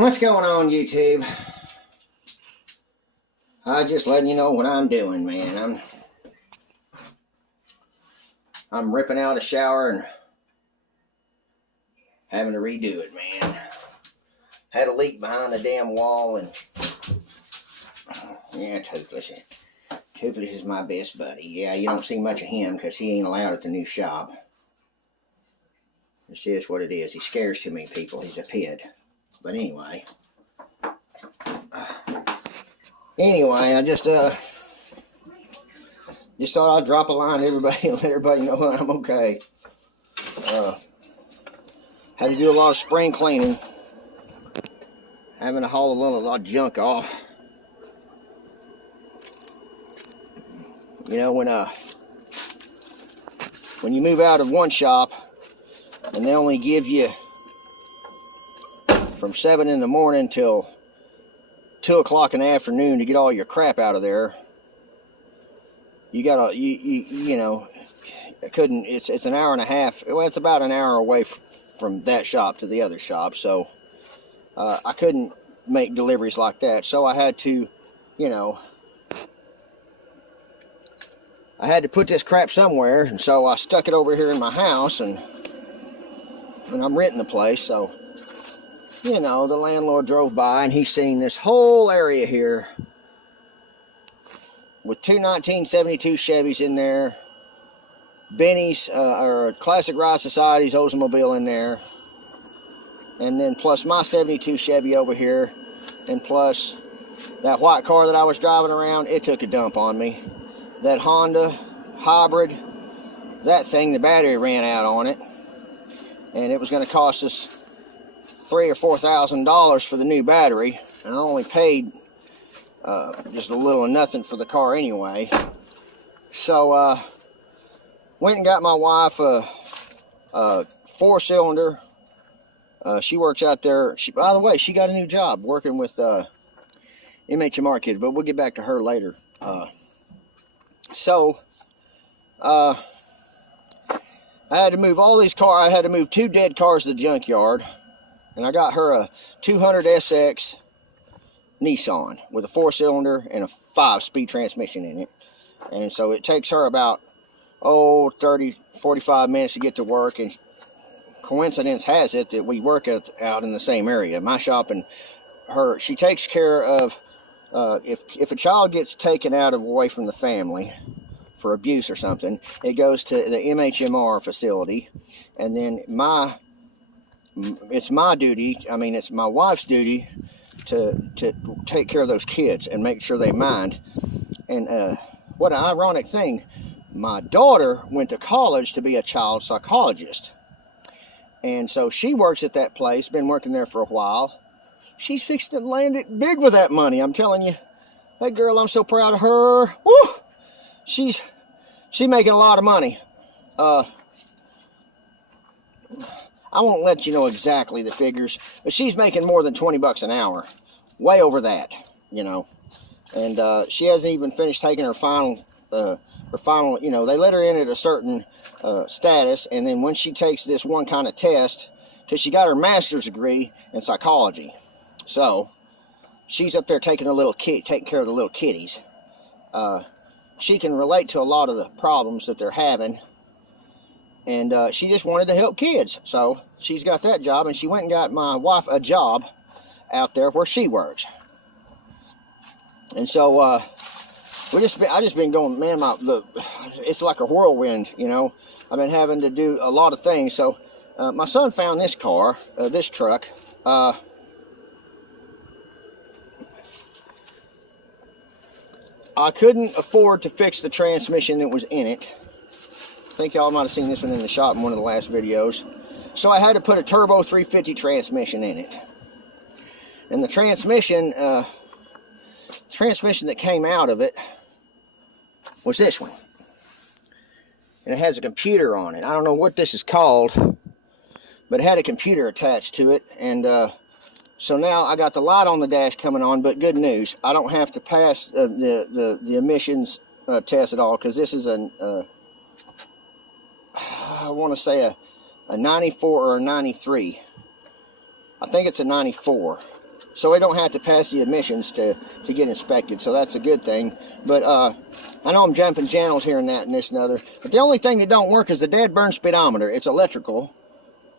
What's going on, YouTube? I just letting you know what I'm doing, man. I'm ripping out a shower and having to redo it, man. Had a leak behind the damn wall, and yeah, Toothless. Toothless is my best buddy. Yeah, you don't see much of him because he ain't allowed at the new shop. It's just what it is. He scares too many people. He's a pit. But anyway. I just thought I'd drop a line to everybody and let everybody know I'm okay. Had to do a lot of spring cleaning. Having to haul a lot of junk off. You know, when you move out of one shop and they only give you from 7 in the morning till 2 o'clock in the afternoon to get all your crap out of there, you gotta, you know, it's an hour and a half. Well, it's about an hour away from that shop to the other shop, so I couldn't make deliveries like that. So I had to, you know, I had to put this crap somewhere, and so I stuck it over here in my house, and I'm renting the place, so, you know, the landlord drove by and he's seen this whole area here with two 1972 Chevys in there, Benny's or Classic Ride Society's Oldsmobile in there, and then plus my 72 Chevy over here, and plus that white car that I was driving around, it took a dump on me. That Honda hybrid, that thing, the battery ran out on it, and it was going to cost us $3,000 or $4,000 for the new battery, and I only paid just a little or nothing for the car anyway. So went and got my wife a 4-cylinder. She works out there. By the way, she got a new job working with MHMR kids, but we'll get back to her later. I had to move all these cars. I had to move 2 dead cars to the junkyard, and I got her a 200 SX Nissan with a 4-cylinder and a 5-speed transmission in it. And so it takes her about 30-45 minutes to get to work, and coincidence has it that we work out in the same area. My shop and her, she takes care of if a child gets taken out away from the family for abuse or something, it goes to the MHMR facility, and then it's my duty, it's my wife's duty to take care of those kids and make sure they mind. And what an ironic thing, my daughter went to college to be a child psychologist, and so she works at that place, been working there for a while. She's fixed to land it big with that money, I'm telling you. That girl, I'm so proud of her. Woo! She's making a lot of money. I won't let you know exactly the figures, but she's making more than 20 bucks an hour. Way over that, you know. And she hasn't even finished taking her final, you know, they let her in at a certain status, and then when she takes this one kind of test, because she got her master's degree in psychology, so she's up there taking care of the little kiddies. She can relate to a lot of the problems that they're having, and she just wanted to help kids, so she's got that job, and she went and got my wife a job out there where she works. And so I just been going, man, it's like a whirlwind, you know. I've been having to do a lot of things. So my son found this car, this truck. I couldn't afford to fix the transmission that was in it. I think y'all might have seen this one in the shop in one of the last videos. So I had to put a turbo 350 transmission in it. And the transmission that came out of it was this one. And it has a computer on it. I don't know what this is called, but it had a computer attached to it. And so now I got the light on the dash coming on, but good news, I don't have to pass the emissions test at all, because this is I want to say a 94 or a 93. I think it's a 94. so they don't have to pass the admissions to get inspected. So that's a good thing. But I know I'm jumping channels here and that and this and other. But the only thing that don't work is the dead burn speedometer. It's electrical.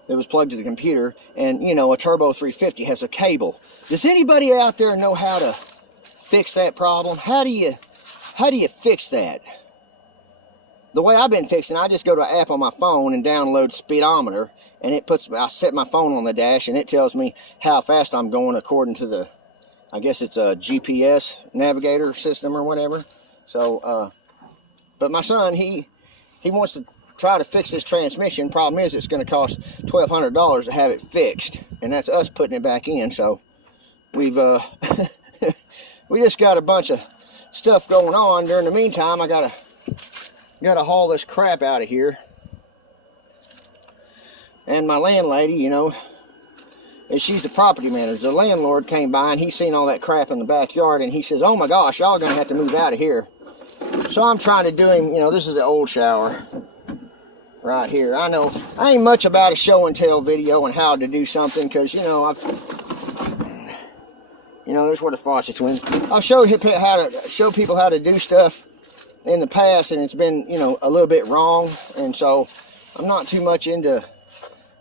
It was plugged to the computer, and you know, a Turbo 350 has a cable. Does anybody out there know how to fix that problem? How do you fix that? The way I've been fixing, I just go to an app on my phone and download speedometer, and it puts, I set my phone on the dash, and it tells me how fast I'm going according to the, I guess it's a GPS navigator system or whatever. So, but my son, he wants to try to fix this transmission. Problem is, it's going to cost $1,200 to have it fixed, and that's us putting it back in. So we've we just got a bunch of stuff going on. During the meantime, I gotta haul this crap out of here. And my landlady, you know, and she's the property manager. The landlord came by and he's seen all that crap in the backyard, and he says, "Oh my gosh, y'all are gonna have to move out of here." So I'm trying to do him, you know, this is the old shower right here. I know I ain't much about a show and tell video and how to do something, because you know, there's where the faucets went. I've showed people how to do stuff in the past, and it's been, you know, a little bit wrong, and so I'm not too much into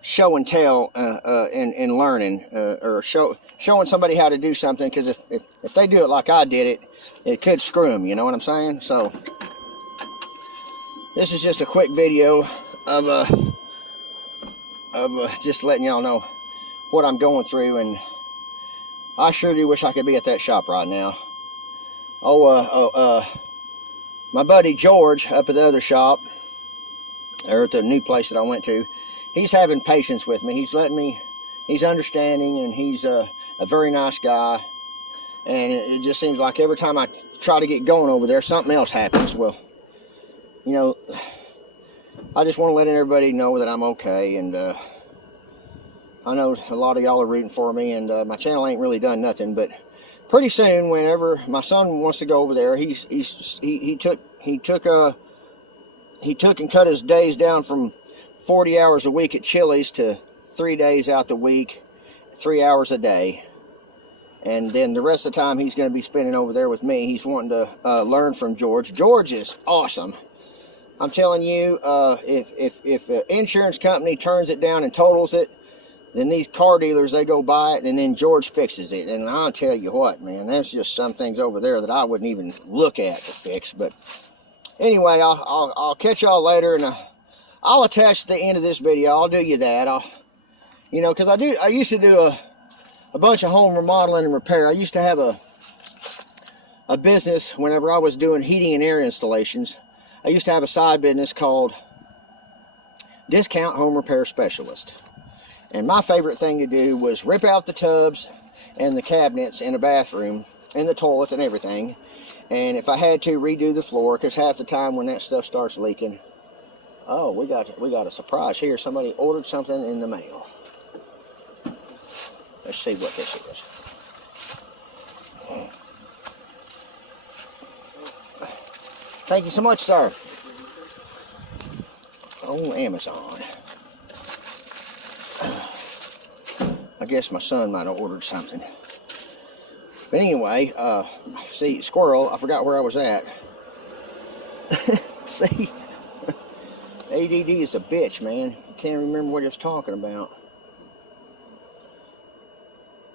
show and tell and learning or showing somebody how to do something, because if they do it like I did it, it could screw them, you know what I'm saying? So this is just a quick video of just letting y'all know what I'm going through, and I sure do wish I could be at that shop right now. My buddy George up at the other shop, or at the new place that I went to, he's having patience with me. He's letting me, he's understanding, and he's a very nice guy. And it just seems like every time I try to get going over there, something else happens. Well, you know, I just want to let everybody know that I'm okay, and I know a lot of y'all are rooting for me, and my channel ain't really done nothing, but pretty soon, whenever my son wants to go over there, he took and cut his days down from 40 hours a week at Chili's to 3 days out the week, 3 hours a day. And then the rest of the time he's going to be spending over there with me. He's wanting to learn from George. George is awesome. I'm telling you, if an insurance company turns it down and totals it, then these car dealers, they go buy it, and then George fixes it. And I'll tell you what, man, there's just some things over there that I wouldn't even look at to fix. But anyway, I'll catch y'all later, and I'll attach the end of this video. I'll do you that. You know, because I used to do a bunch of home remodeling and repair. I used to have a business whenever I was doing heating and air installations. I used to have a side business called Discount Home Repair Specialist. And my favorite thing to do was rip out the tubs and the cabinets in a bathroom and the toilets and everything. And if I had to, redo the floor, because half the time when that stuff starts leaking, oh, we got a surprise here. Somebody ordered something in the mail. Let's see what this is. Thank you so much, sir. Oh, Amazon. I guess my son might have ordered something. But anyway, see, squirrel, I forgot where I was at. See, ADD is a bitch, man. I can't remember what he was talking about.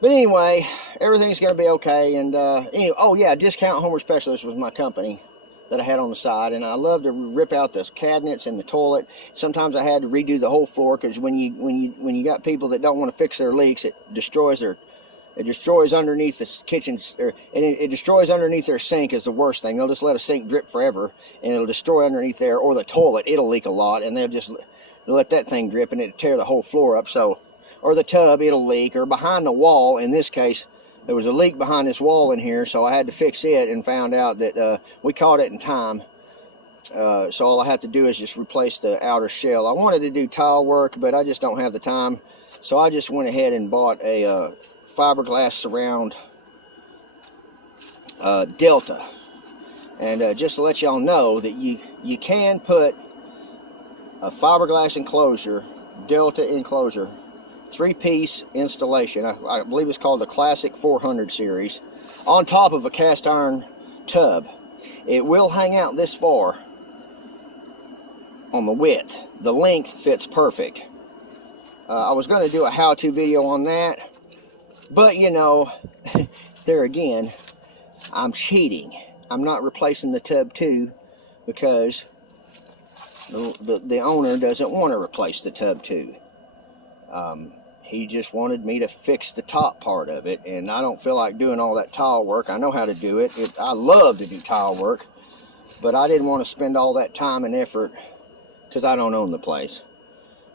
But anyway, everything's going to be okay. And anyway, oh yeah, Discount Homer Specialist was my company that I had on the side, and I love to rip out the cabinets and the toilet. Sometimes I had to redo the whole floor, because when you got people that don't want to fix their leaks, it destroys underneath the kitchen, and it destroys underneath their sink is the worst thing. They'll just let a sink drip forever, and it'll destroy underneath there. Or the toilet, it'll leak a lot, and they'll just let that thing drip, and it'll tear the whole floor up. So, or the tub, it'll leak, or behind the wall. In this case, there was a leak behind this wall in here, so I had to fix it, and found out that we caught it in time. So all I have to do is just replace the outer shell. I wanted to do tile work, but I just don't have the time. So I just went ahead and bought a fiberglass surround Delta. And just to let y'all know that you can put a fiberglass enclosure, Delta enclosure, 3-piece installation. I believe it's called the Classic 400 series, on top of a cast iron tub. It will hang out this far on the width. The length fits perfect. I was going to do a how-to video on that, but you know, there again, I'm cheating. I'm not replacing the tub too, because the owner doesn't want to replace the tub too. He just wanted me to fix the top part of it, and I don't feel like doing all that tile work. I know how to do it. I love to do tile work, but I didn't want to spend all that time and effort because I don't own the place.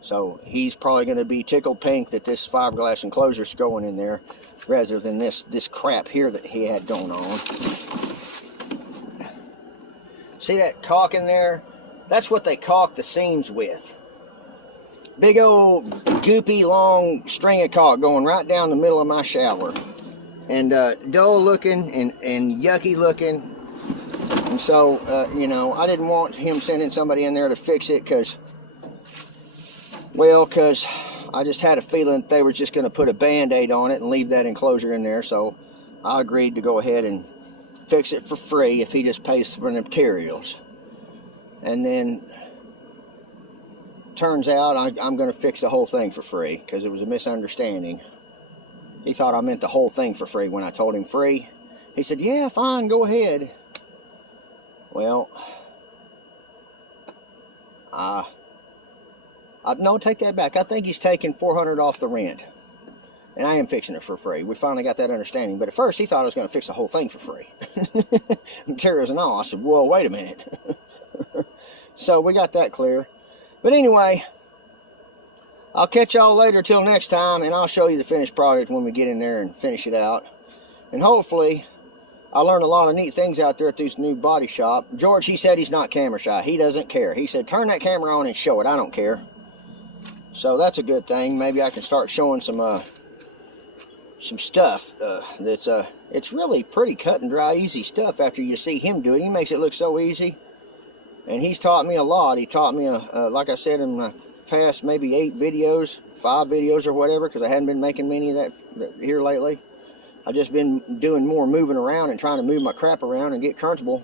So he's probably going to be tickled pink that this fiberglass enclosure is going in there rather than this crap here that he had going on. See that caulk in there? That's what they caulk the seams with. Big old goopy long string of caulk going right down the middle of my shower. And dull looking and yucky looking. And so, you know, I didn't want him sending somebody in there to fix it because I just had a feeling that they were just going to put a band-aid on it and leave that enclosure in there. So I agreed to go ahead and fix it for free if he just pays for the materials. And then turns out I'm going to fix the whole thing for free because it was a misunderstanding. He thought I meant the whole thing for free when I told him free. He said, yeah, fine, go ahead. Well, no, take that back. I think he's taking $400 off the rent. And I am fixing it for free. We finally got that understanding. But at first, he thought I was going to fix the whole thing for free. Materials and all. I said, well, wait a minute. So we got that clear. But anyway, I'll catch y'all later till next time. And I'll show you the finished product when we get in there and finish it out. And hopefully, I learned a lot of neat things out there at this new body shop. George, he said he's not camera shy. He doesn't care. He said, turn that camera on and show it. I don't care. So that's a good thing. Maybe I can start showing some stuff that's it's really pretty cut and dry, easy stuff after you see him do it. He makes it look so easy, and he's taught me a lot. He taught me, like I said, in my past maybe 5 videos or whatever, because I hadn't been making many of that here lately. I've just been doing more moving around and trying to move my crap around and get comfortable.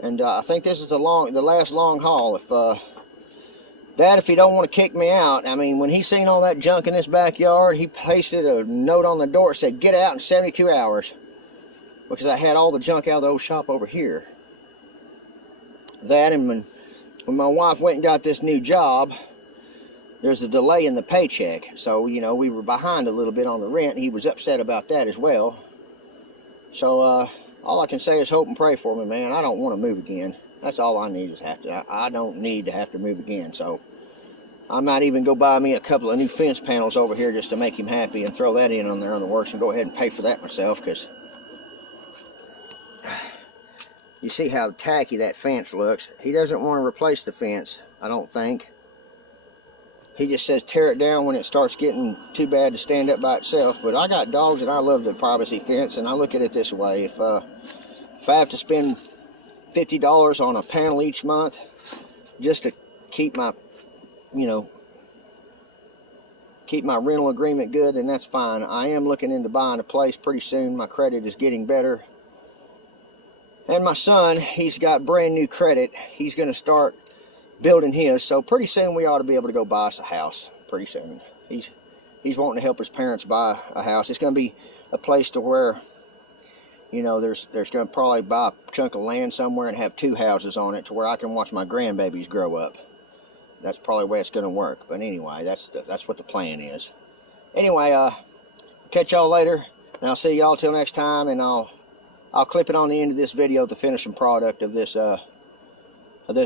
And I think this is the last long haul. If he don't want to kick me out, I mean, when he seen all that junk in this backyard, he pasted a note on the door that said, get out in 72 hours. Because I had all the junk out of the old shop over here. That, and when my wife went and got this new job, there's a delay in the paycheck. So, you know, we were behind a little bit on the rent. He was upset about that as well. So, all I can say is hope and pray for me, man. I don't want to move again. That's all I need is I don't need to have to move again. So I might even go buy me a couple of new fence panels over here just to make him happy and throw that in on there on the works and go ahead and pay for that myself, because you see how tacky that fence looks. He doesn't want to replace the fence, I don't think. He just says tear it down when it starts getting too bad to stand up by itself. But I got dogs and I love the privacy fence, and I look at it this way. If I have to spend $50 on a panel each month just to keep my, you know, keep my rental agreement good, then that's fine. I am looking into buying a place pretty soon. My credit is getting better. And my son, he's got brand new credit. He's going to start building his, so pretty soon we ought to be able to go buy us a house. Pretty soon. He's wanting to help his parents buy a house. It's going to be a place to where, you know, there's going to probably buy a chunk of land somewhere and have 2 houses on it to where I can watch my grandbabies grow up. That's probably the way it's going to work. But anyway, that's what the plan is. Anyway, catch y'all later, and I'll see y'all till next time, and I'll clip it on the end of this video, the finishing product of this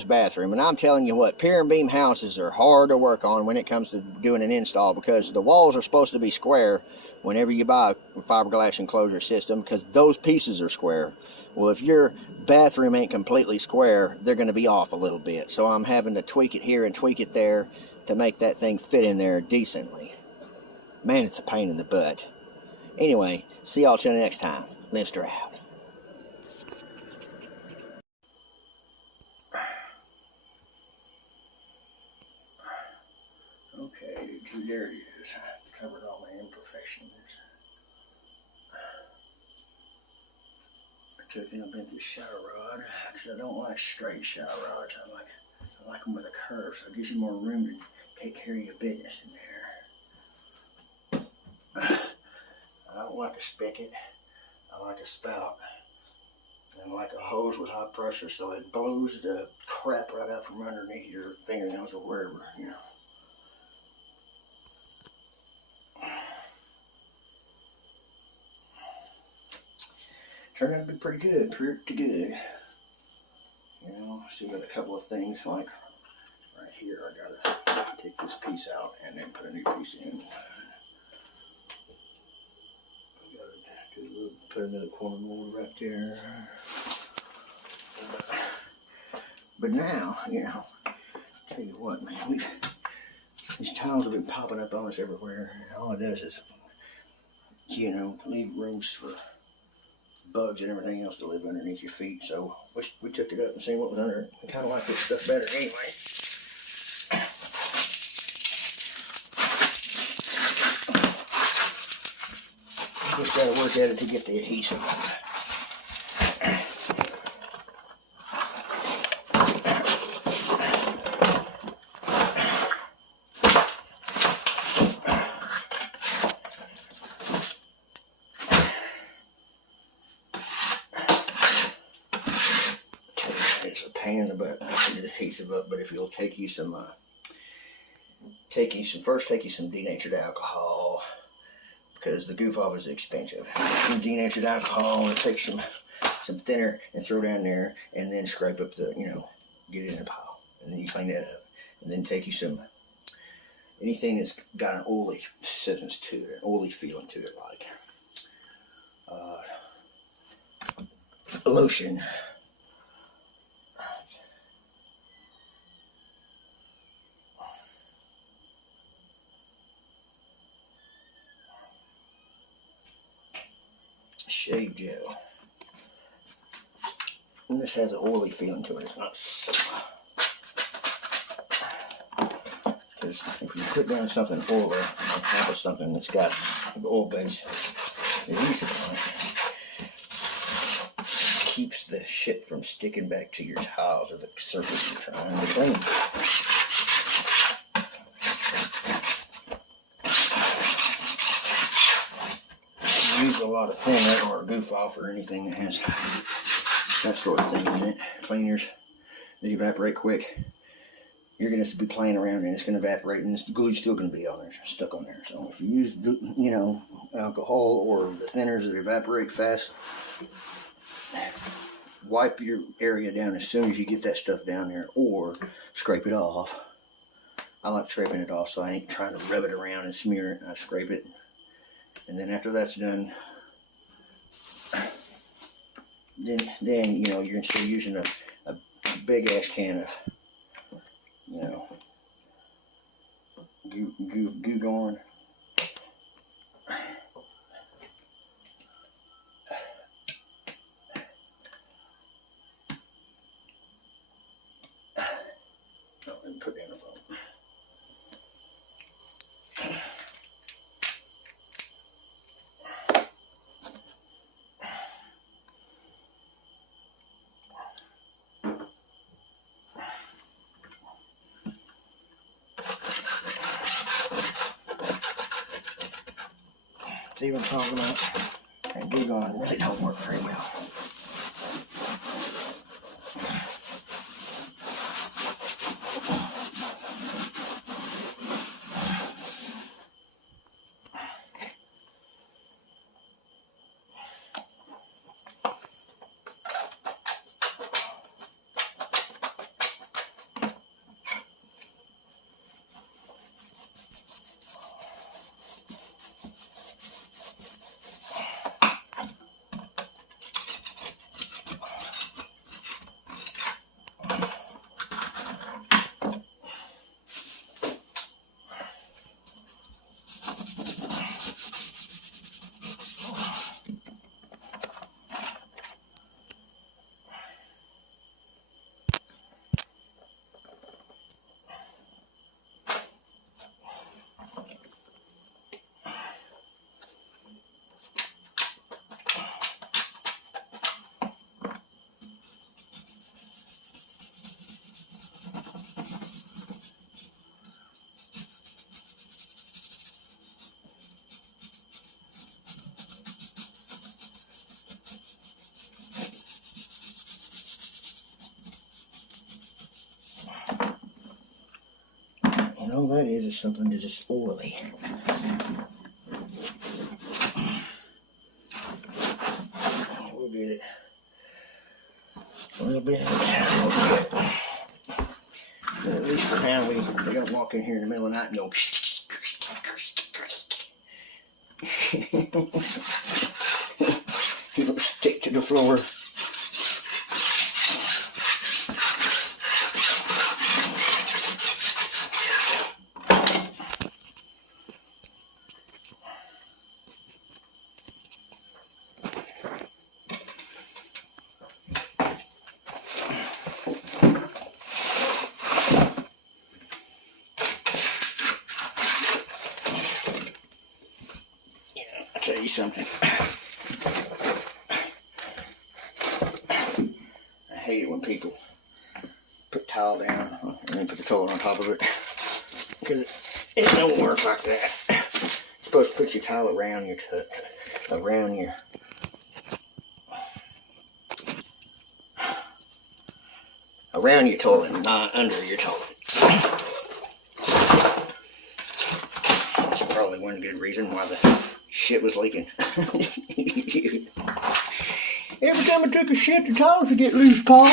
bathroom. And I'm telling you what, pier and beam houses are hard to work on when it comes to doing an install, because the walls are supposed to be square whenever you buy a fiberglass enclosure system, because those pieces are square. Well, if your bathroom ain't completely square, they're going to be off a little bit. So I'm having to tweak it here and tweak it there to make that thing fit in there decently. Man, it's a pain in the butt. Anyway, see y'all till next time. Lister out. Okay, there it is. covered all my imperfections. I took and I bent this shower rod because I don't like straight shower rods. I like them with a curve, so it gives you more room to take care of your business in there. I don't like a spigot. I like a spout. And like a hose with high pressure, so it blows the crap right out from underneath your fingernails or wherever, you know. Turned out to be pretty good, pretty good. You know, I still got a couple of things like right here. I gotta take this piece out and then put a new piece in. I gotta do a little, put another corner mold right there. But now, you know, tell you what, man, these tiles have been popping up on us everywhere, and all it does is, you know, leave rooms for bugs and everything else to live underneath your feet. So we took it up and seen what was under it. I kind of like this stuff better anyway. Just got to work at it to get the adhesive on. It's a pain in the butt to the adhesive up, but if you'll take you some denatured alcohol, because the goof off is expensive. Some denatured alcohol and take some thinner and throw down there, and then scrape up the, you know, get it in a pile, and then you clean that up, and then take you some anything that's got an oily substance to it, an oily feeling to it, like lotion. Shave gel. And this has an oily feeling to it. It's not soap. Because if you put down something oily on top of something that's got oil-based adhesive on it, keeps the shit from sticking back to your tiles or the surface you're trying to clean. Use a lot of thinner or goof off or anything that has that sort of thing in it. Cleaners that evaporate quick. You're going to be playing around and it's going to evaporate, and the glue's still going to be on there, stuck on there. So if you use, you know, alcohol or the thinners that evaporate fast, wipe your area down as soon as you get that stuff down there, or scrape it off. I like scraping it off, so I ain't trying to rub it around and smear it. I scrape it. And then after that's done, then you know, you're still using a big ass can of, you know, goo going. Oh, and put down the phone. See what I'm talking about? That glue gun really don't work very well. all that is something that's just oily. We'll get it. A little bit. At least for now, we don't walk in here in the middle of the night and go. It'll stick to the floor. Tell you something. I hate it when people put tile down and then put the toilet on top of it, because it don't work like that. You're supposed to put your tile around your toilet, not under your toilet. That's probably one good reason why the shit was leaking. Every time I took a shit, the towels would get loose, Paul.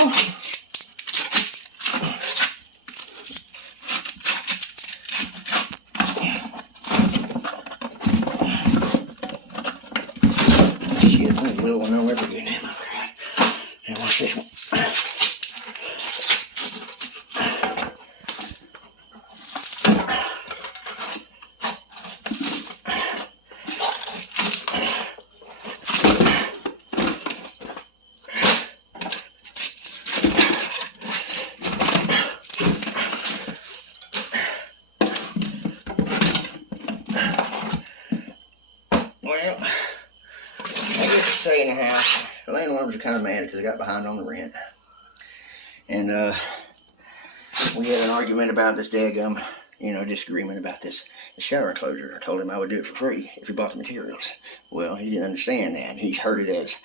Shit, this little one don't ever get in my crowd. And watch this one. Well, I get to stay in the house. The landlord was kind of mad because I got behind on the rent. And we had an argument about this daggum, disagreement about the shower enclosure. I told him I would do it for free if he bought the materials. Well, he didn't understand that. He's heard it as,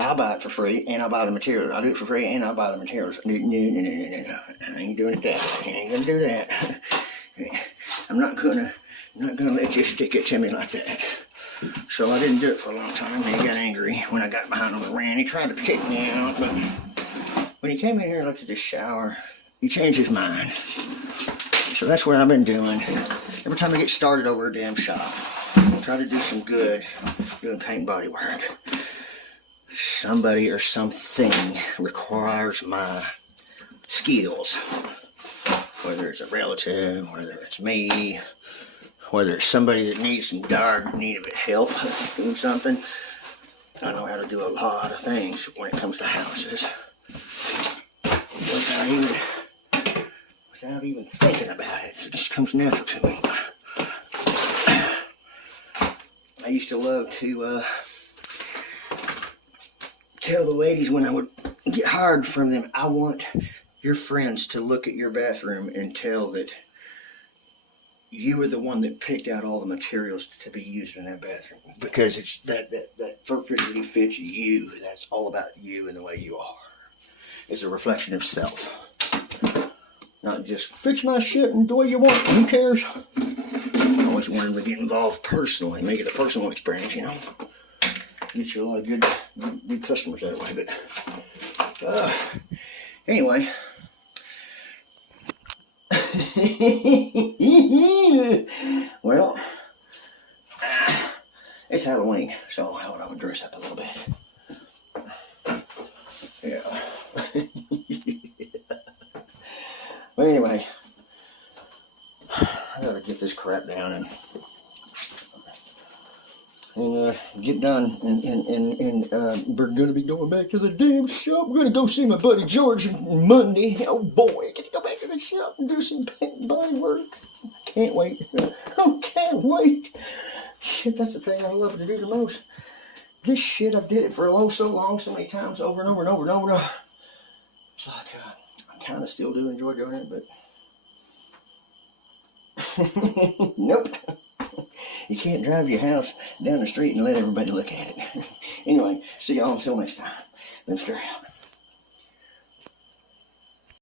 I'll buy it for free and I'll buy the materials. I'll do it for free and I'll buy the materials. No. I ain't doing it that way. I ain't gonna do that. I'm not gonna let you stick it to me like that. So I didn't do it for a long time. He got angry when I got behind on the rent. He tried to kick me out, but when he came in here and looked at this shower, he changed his mind. So that's what I've been doing. Every time I get started over a damn shop, I try to do some good, doing paint and body work. Somebody or something requires my skills. Whether it's a relative, whether it's me, whether it's somebody that needs some dire need of help doing something. I know how to do a lot of things when it comes to houses without even thinking about it. It just comes natural to me. I used to love to tell the ladies when I would get hired from them, I want your friends to look at your bathroom and tell that you were the one that picked out all the materials to be used in that bathroom, because it's that perfectly fits you. That's all about you and the way you are. It's a reflection of self, not just fix my shit and the way you want. Who cares? I always wanted to get involved personally, make it a personal experience. Get you a lot of good customers that way. But anyway. Well, it's Halloween, so I thought I would dress up a little bit. Yeah. But anyway, I gotta get this crap down and get done. And we're gonna be going back to the damn shop. We're gonna go see my buddy George Monday. Oh boy, get to go back to the shop and do some paint and body work. Can't wait. I can't wait. Shit, that's the thing I love to do the most. This shit, I've did it for so long, so many times, over and over and over and over and over. It's like, I kind of still do enjoy doing it, but nope. You can't drive your house down the street and let everybody look at it. Anyway, see y'all until next time. Mr. out.